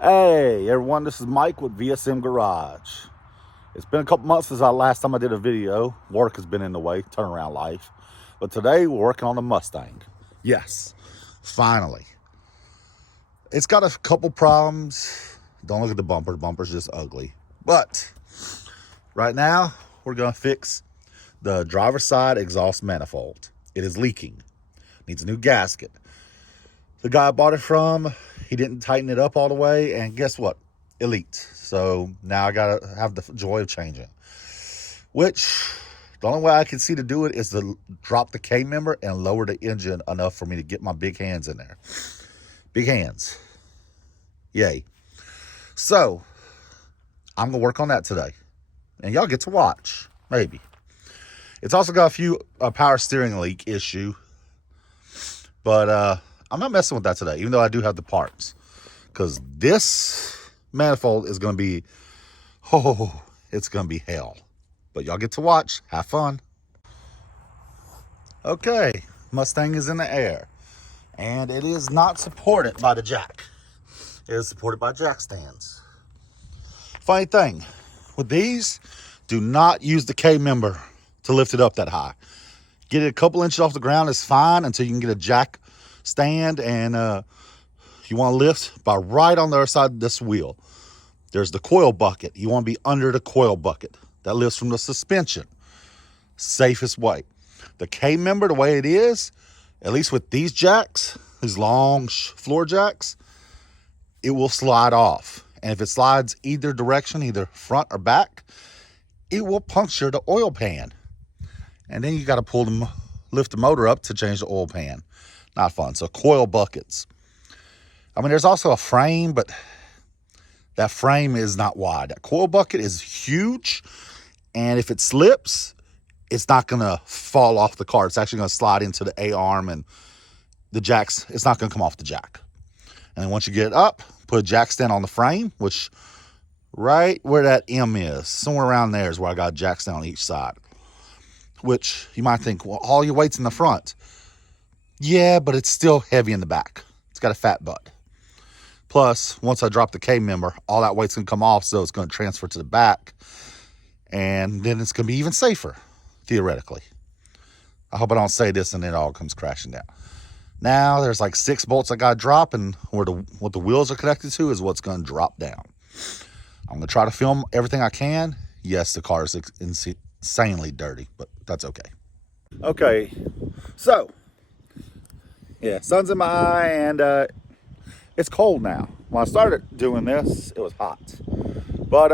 Hey everyone, this is Mike with VSM Garage. It's been a couple months since last time I did a video. Work has been in the way, turnaround life. But today we're working on the Mustang. Yes, finally. It's got a couple problems. Don't look at the bumper. The bumper's just ugly. But right now we're gonna fix the driver's side exhaust manifold. It is leaking. Needs a new gasket. The guy I bought it from, he didn't tighten it up all the way, and guess what? It leaked. So now I gotta have the joy of changing. Which, the only way I can see to do it is to drop the K member and lower the engine enough for me to get my big hands in there. Big hands. Yay. So, I'm gonna work on that today. And y'all get to watch, maybe. It's also got a few power steering leak issue. But I'm not messing with that today, even though I do have the parts. Because this manifold is going to be, it's going to be hell. But y'all get to watch. Have fun. Okay, Mustang is in the air. And it is not supported by the jack. It is supported by jack stands. Funny thing, with these, do not use the K member to lift it up that high. Get it a couple inches off the ground is fine until you can get a jack stand, and you want to lift by right on the other side of this wheel. There's the coil bucket. You want to be under the coil bucket. That lifts from the suspension. Safest way. The K member, the way it is, at least with these jacks, these long floor jacks, it will slide off. And if it slides either direction, either front or back, it will puncture the oil pan. And then you got to lift the motor up to change the oil pan. Not fun. So coil buckets. I mean, there's also a frame, but that frame is not wide. That coil bucket is huge. And if it slips, it's not going to fall off the car. It's actually going to slide into the A-arm, and the jacks, it's not going to come off the jack. And then once you get it up, put a jack stand on the frame, which right where that M is, somewhere around there is where I got a jack stand on each side. Which you might think, well, all your weight's in the front. Yeah, but it's still heavy in the back. It's got a fat butt. Plus, once I drop the K member, all that weight's going to come off, so it's going to transfer to the back. And then it's going to be even safer, theoretically. I hope I don't say this and it all comes crashing down. Now, there's like 6 bolts I got to drop, and what the wheels are connected to is what's going to drop down. I'm going to try to film everything I can. Yes, the car is insanely dirty, but that's okay. Okay, so yeah, sun's in my eye, and it's cold now. When I started doing this, it was hot, but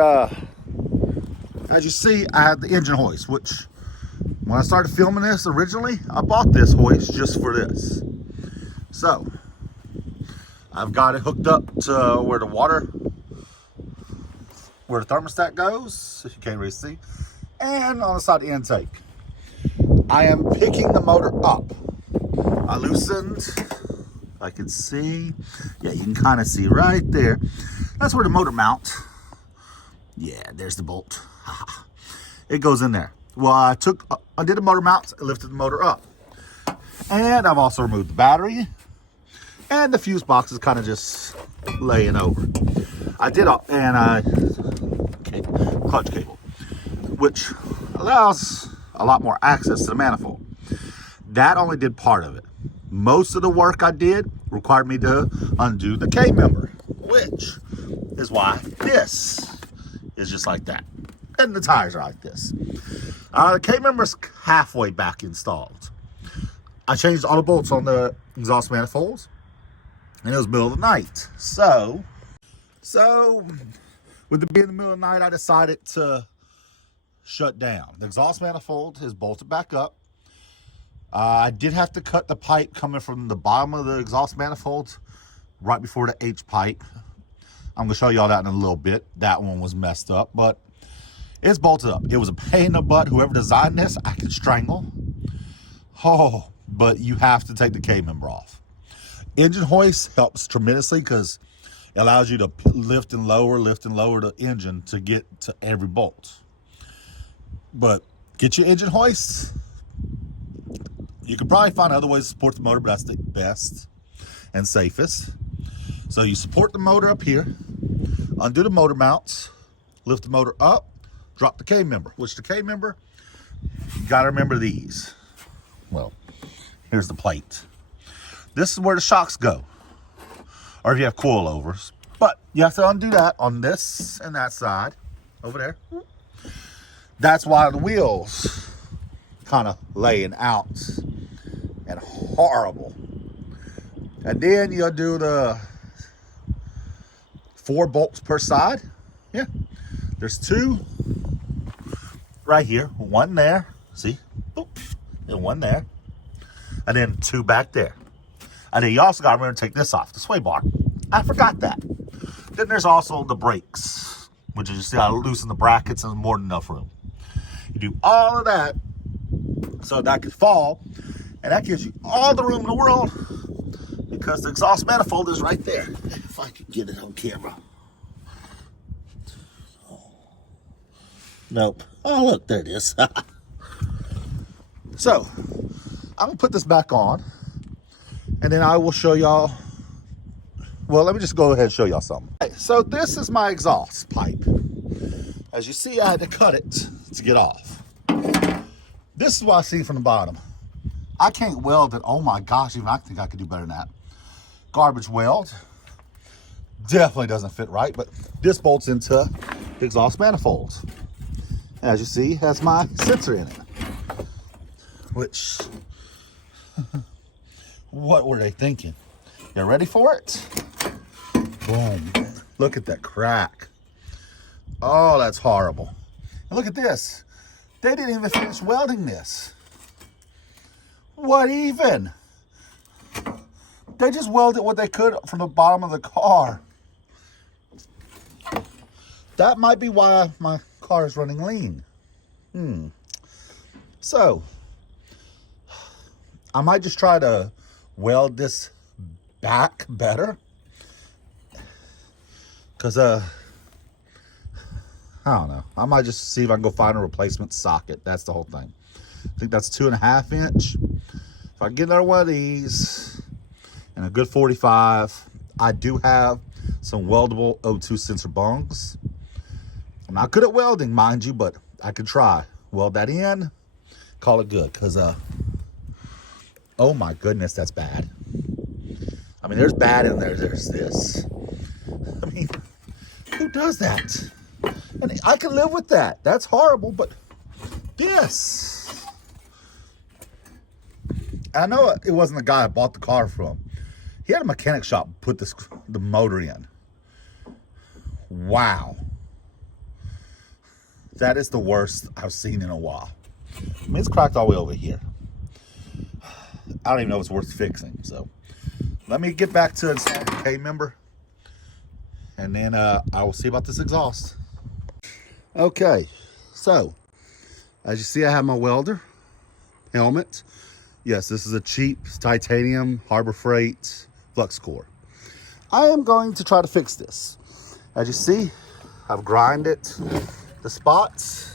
as you see, I had the engine hoist, which when I started filming this originally, I bought this hoist just for this. So I've got it hooked up to where the thermostat goes, if you can't really see, and on the side of the intake. I am picking the motor up. I loosened, I can see, yeah, you can kind of see right there. That's where the motor mount, yeah, there's the bolt. It goes in there. Well, I did a motor mount, I lifted the motor up. And I've also removed the battery, and the fuse box is kind of just laying over. I did, clutch cable, which allows a lot more access to the manifold. That only did part of it. Most of the work I did required me to undo the K member, which is why this is just like that. And the tires are like this. The K member is halfway back installed. I changed all the bolts on the exhaust manifolds, and it was middle of the night. So with it being the middle of the night, I decided to shut down. The exhaust manifold is bolted back up. I did have to cut the pipe coming from the bottom of the exhaust manifold right before the H pipe. I'm going to show y'all that in a little bit. That one was messed up, but it's bolted up. It was a pain in the butt. Whoever designed this, I could strangle. Oh, but you have to take the K member off. Engine hoist helps tremendously because it allows you to lift and lower the engine to get to every bolt. But get your engine hoist. You can probably find other ways to support the motor, but that's the best and safest. So you support the motor up here, Undo the motor mounts, lift the motor up, drop the K-member. Which the K-member, you gotta remember these. Well, here's the plate. This is where the shocks go, or if you have coilovers. But you have to undo that on this and that side, over there. That's why the wheels kind of laying out and horrible. And then you undo the 4 bolts per side. Yeah, there's 2 right here, 1 there, see, boop, and 1 there, and then 2 back there. And then you also got to remember to take this off, the sway bar. I forgot that. Then there's also the brakes, which is, you see, I loosen the brackets and more than enough room. You do all of that so that could fall, and that gives you all the room in the world because the exhaust manifold is right there. If I can get it on camera. Nope. Oh, look, there it is. So, I'm going to put this back on, and then I will show y'all. Well, let me just go ahead and show y'all something. Okay, so this is my exhaust pipe. As you see, I had to cut it to get off. This is what I see from the bottom. I can't weld it. Oh my gosh, even I think I could do better than that. Garbage weld. Definitely doesn't fit right, but this bolts into the exhaust manifold. As you see, it has my sensor in it. Which, what were they thinking? You ready for it? Boom. Look at that crack. Oh, that's horrible. And look at this. They didn't even finish welding this. What even? They just welded what they could from the bottom of the car. That might be why my car is running lean. So, I might just try to weld this back better. Because, I don't know. I might just see if I can go find a replacement socket. That's the whole thing. I think that's 2.5 inch. If I get another one of these and a good 45, I do have some weldable O2 sensor bungs. I'm not good at welding, mind you, but I could try. Weld that in, call it good. Because, oh my goodness, that's bad. I mean, there's bad in there. There's this. I mean, who does that? And I can live with that. That's horrible, but this. I know it wasn't the guy I bought the car from. He had a mechanic shop put the motor in. Wow. That is the worst I've seen in a while. I mean, it's cracked all the way over here. I don't even know if it's worth fixing. So let me get back to installing the K-member. And then I will see about this exhaust. Okay, so as you see, I have my welder helmet. Yes, this is a cheap titanium Harbor Freight flux core. I am going to try to fix this. As you see, I've grinded the spots.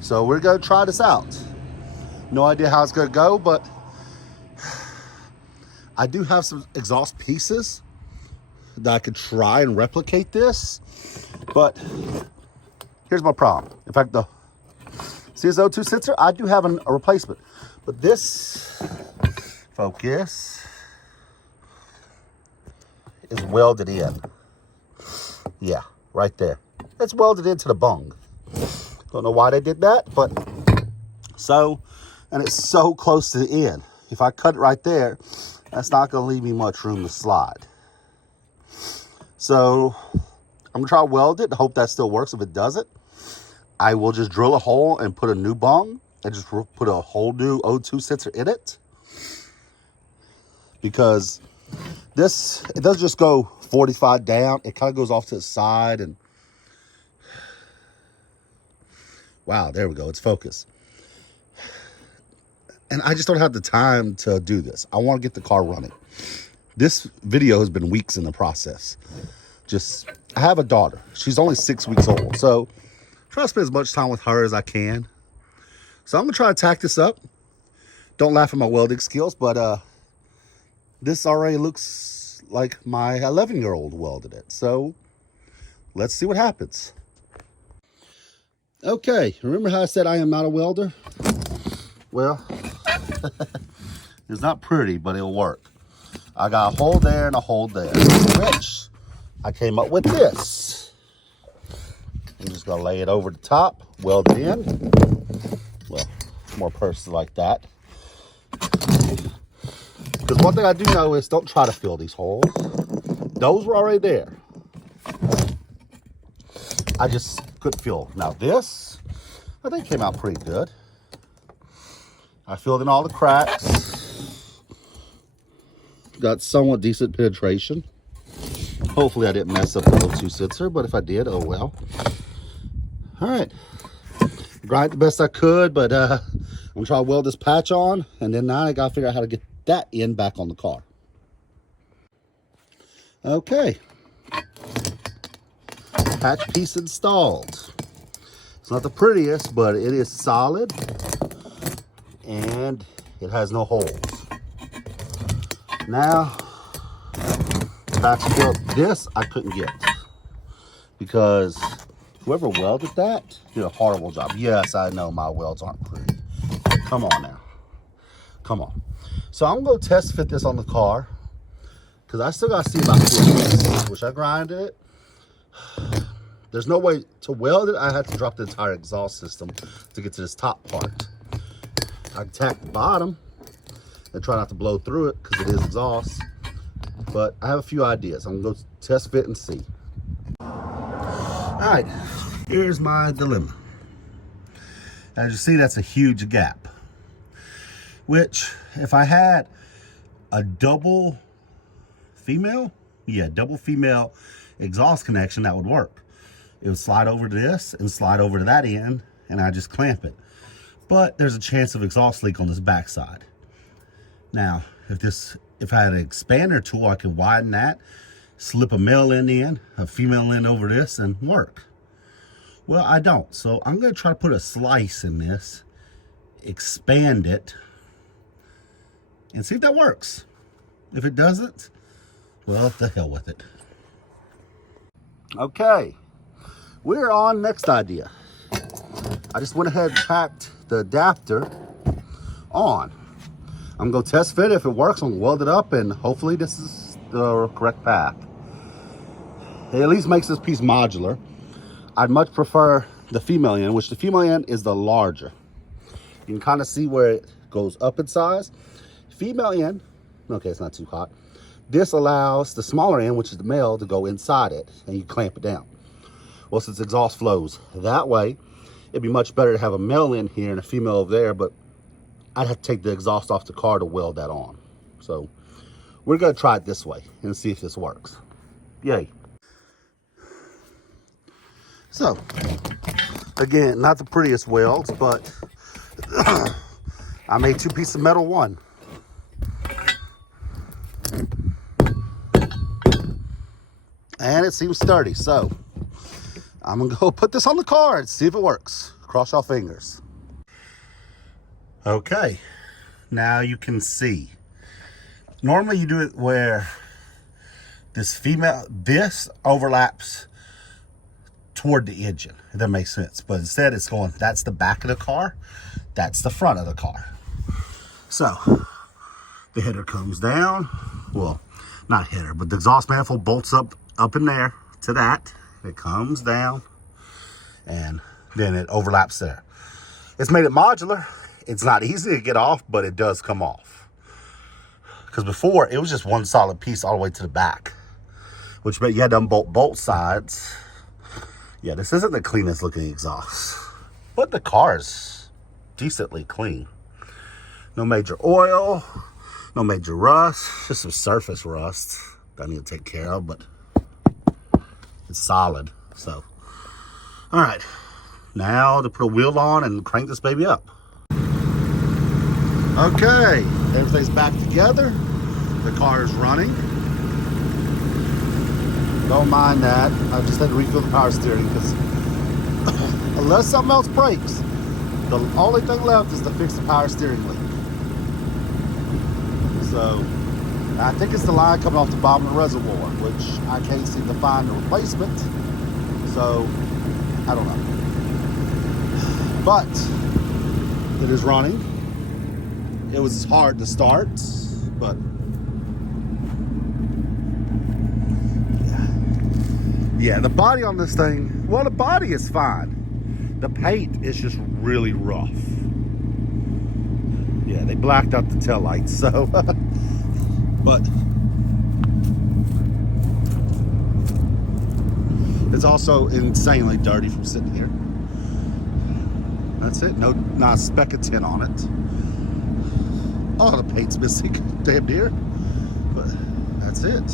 So we're going to try this out. No idea how it's going to go, but I do have some exhaust pieces that I could try and replicate this. But here's my problem. In fact, the CSO2 sensor, I do have a replacement. But this, focus, is welded in. Yeah, right there. It's welded into the bung. Don't know why they did that, but so, and it's so close to the end. If I cut it right there, that's not going to leave me much room to slide. So I'm going to try to weld it and hope that still works. If it doesn't, I will just drill a hole and put a new bung and just put a whole new O2 sensor in it. Because this, it doesn't just go 45 down. It kind of goes off to the side and wow, there we go. It's focused. And I just don't have the time to do this. I want to get the car running. This video has been weeks in the process. I have a daughter. She's only 6 weeks old. So try to spend as much time with her as I can. So I'm going to try to tack this up. Don't laugh at my welding skills, but this already looks like my 11-year-old welded it. So let's see what happens. Okay, remember how I said I am not a welder? Well, it's not pretty, but it'll work. I got a hole there and a hole there, which I came up with this. I'm just gonna lay it over the top, weld it in. Well, more personal like that. Because one thing I do know is don't try to fill these holes. Those were already there. I just couldn't fill. Now this, I think came out pretty good. I filled in all the cracks. Got somewhat decent penetration. Hopefully I didn't mess up the O2 sensor, but if I did, oh well. All right, grind the best I could, but I'm gonna try to weld this patch on, and then now I gotta figure out how to get that end back on the car. Okay, patch piece installed. It's not the prettiest, but it is solid, and it has no holes. Now, patch built this I couldn't get because whoever welded that did a horrible job. Yes, I know my welds aren't pretty. Come on now. Come on. So I'm going to test fit this on the car because I still got to see about this, which I grinded it. There's no way to weld it. I had to drop the entire exhaust system to get to this top part. I can tack the bottom and try not to blow through it because it is exhaust. But I have a few ideas. I'm going to go test fit and see. All right, here's my dilemma. As you see, that's a huge gap. Which, if I had a double female exhaust connection, that would work. It would slide over to this and slide over to that end, and I just clamp it. But there's a chance of exhaust leak on this backside. Now, if I had an expander tool, I could widen that, slip a male end in, a female end over this, and work. Well, I don't. So I'm going to try to put a slice in this, expand it, and see if that works. If it doesn't, well, the hell with it. Okay, we're on next idea. I just went ahead and tacked the adapter on. I'm going to test fit. If it works, I'm going to weld it up, and hopefully this is the correct path. It at least makes this piece modular. I'd much prefer the female end, which the female end is the larger. You can kind of see where it goes up in size. Female end, okay, it's not too hot. This allows the smaller end, which is the male, to go inside it, and you clamp it down. Well, since exhaust flows that way, it'd be much better to have a male in here and a female over there, but I'd have to take the exhaust off the car to weld that on. So we're gonna try it this way and see if this works. Yay. So, again, not the prettiest welds, but I made two pieces of metal one. And it seems sturdy, so I'm gonna go put this on the car and see if it works. Cross our fingers. Okay, now you can see. Normally you do it where this overlaps toward the engine, if that makes sense. But instead it's going, that's the back of the car, that's the front of the car. So the header comes down, well, not header, but the exhaust manifold bolts up in there to that. It comes down and then it overlaps there. It's made it modular. It's not easy to get off, but it does come off. Because before it was just one solid piece all the way to the back, which meant you had to unbolt both sides. Yeah, this isn't the cleanest looking exhaust, but the car's decently clean. No major oil, no major rust, just some surface rust that I need to take care of, but it's solid. So, all right, now to put a wheel on and crank this baby up. Okay, everything's back together. The car is running. Don't mind that. I just had to refill the power steering because unless something else breaks, the only thing left is to fix the power steering leak. So I think it's the line coming off the bottom of the reservoir, which I can't seem to find a replacement. So, I don't know. But it is running. It was hard to start, but yeah, the body on this thing, well, the body is fine. The paint is just really rough. Yeah, they blacked out the taillights, so but it's also insanely dirty from sitting here. That's it. No, not a speck of tint on it. Oh, the paint's missing, damn dear. But that's it.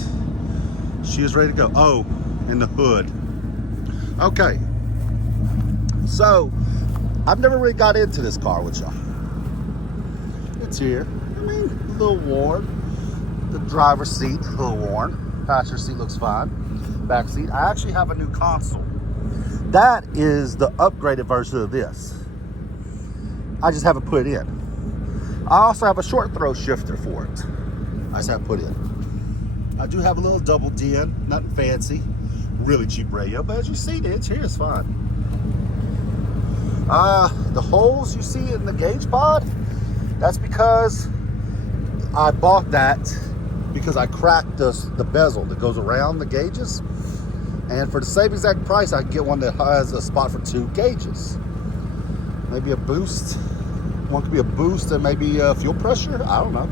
She is ready to go. Oh, and the hood. Okay. So, I've never really got into this car with y'all. It's here. I mean, a little worn. The driver's seat, a little worn. Passenger seat looks fine. Back seat. I actually have a new console. That is the upgraded version of this. I just haven't put it in. I also have a short throw shifter for it. I just haven't put it in. I do have a little double DIN, nothing fancy. Really cheap radio, but as you see, the interior is fine. The holes you see in the gauge pod, that's because I bought that because I cracked the bezel that goes around the gauges. And for the same exact price, I can get one that has a spot for 2 gauges. Maybe a boost. One could be a boost and maybe fuel pressure. I don't know.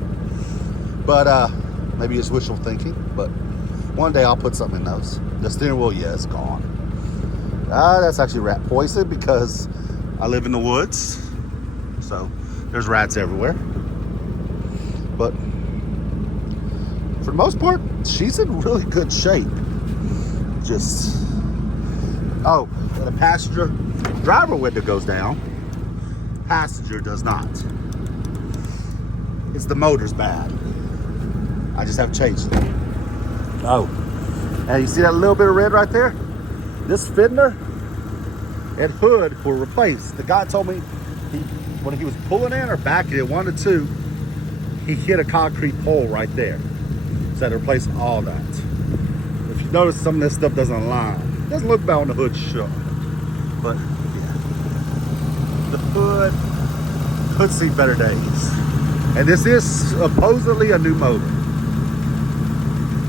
But maybe it's wishful thinking. But one day I'll put something in those. The steering wheel, yeah, it's gone. That's actually rat poison because I live in the woods. So there's rats everywhere. But for the most part, she's in really good shape. Just, oh, and the passenger driver window goes down. Passenger does not. It's the motor's bad. I just have changed it. Oh, and you see that little bit of red right there? This fender and hood were replaced. The guy told me when he was pulling in or backing it, 1 to 2, he hit a concrete pole right there. So I had to replace all that. If you notice, some of this stuff doesn't align. It doesn't look bad on the hood, sure. But yeah, the hood could see better days. And this is supposedly a new motor.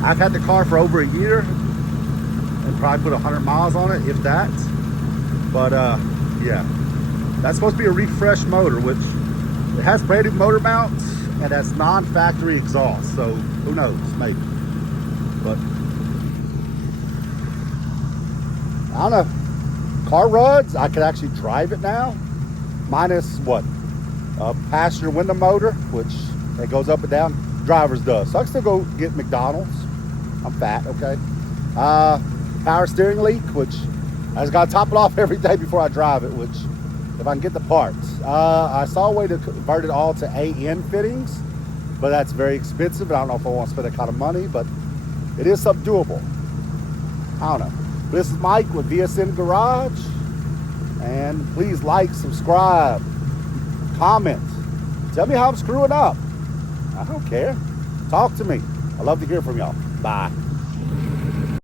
I've had the car for over a year and probably put 100 miles on it, if that. But yeah, that's supposed to be a refresh motor, which it has brand new motor mounts and has non-factory exhaust. So who knows, maybe. But I don't know. Car runs, I could actually drive it now. Minus what? A passenger window motor, which it goes up and down. Driver's does. So I can still go get McDonald's. I'm fat, okay? Power steering leak, which I just gotta top it off every day before I drive it, which if I can get the parts. I saw a way to convert it all to AN fittings, but that's very expensive. I don't know if I want to spend that kind of money, but it is something doable. I don't know. This is Mike with VSN Garage, and please like, subscribe, comment. Tell me how I'm screwing up. I don't care. Talk to me. I love to hear from y'all. Bye.